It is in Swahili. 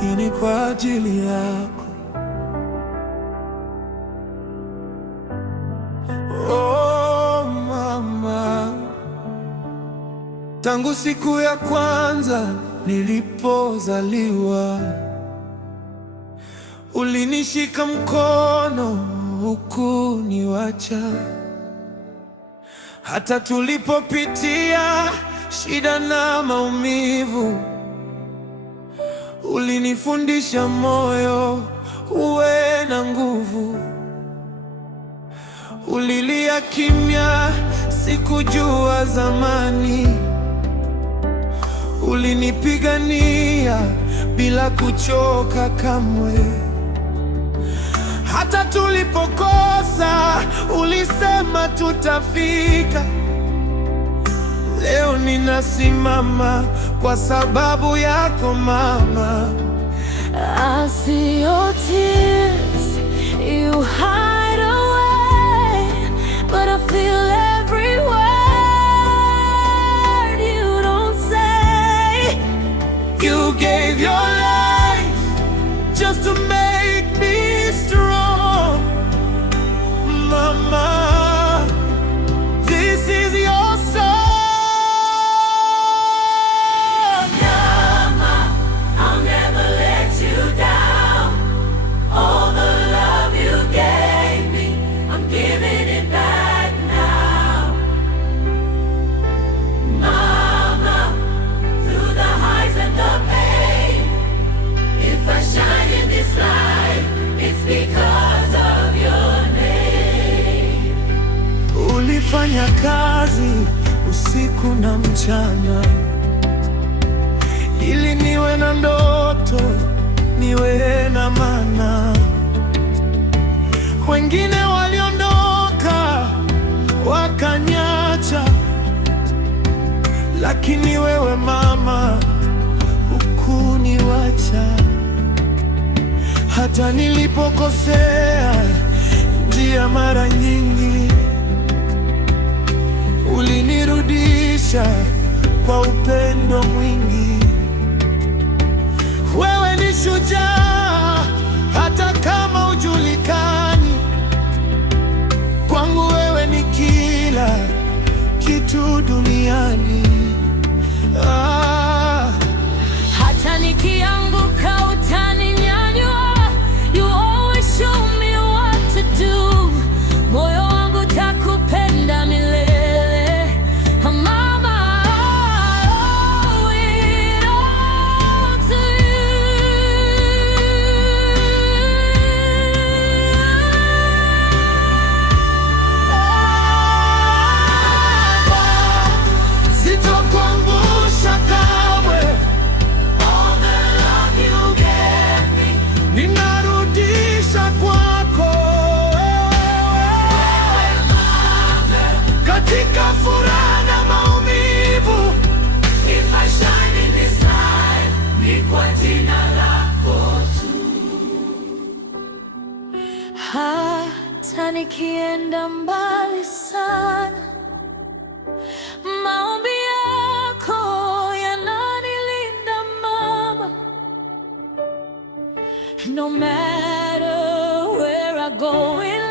hii ni kwa ajili yako. Oh mama, tangu siku ya kwanza nilipozaliwa, ulinishika mkono hukuniacha. Hata tulipopitia shida na maumivu, ulinifundisha moyo uwe na nguvu. Ulilia kimya, sikujua zamani. Ulinipigania bila kuchoka kamwe. Hata tulipokosa, ulisema tutafika. Leo ninasimama kwa sababu yako mama. I see your tears, you hide away, but I feel every word you don't say. You gave your life just to make me strong, mama. This is your son. Mama, I'll never let you down. All the love you gave me, I'm giving it back now. Mama, through the highs and the pain, if I shine in this life, it's because of your name. Ulifanya kazi usiku na mchana, ili niwe na ndoto, niwe na maana. Wengine waliondoka wakanyacha, lakini wewe mama hukuniacha. Hata nilipokosea njia mara nyingi, ulinirudisha kwa upendo mwingi. Wewe ni shujaa, hata kama hujulikani. Kwangu wewe ni kila kitu duniani. Hata nikianguka utaninyanyua. You always show me what to do. Moyo wangu takupenda milele. Mama, I owe it all to you. Sitakuangusha kamwe. All the love you gave me, Ninarudisha kwako katika furaha na maumivu. if I shine in this life, ni kwa jina lako tu. Hata nikienda mbali sana, maombi yako yananilinda mama. No matter where I go in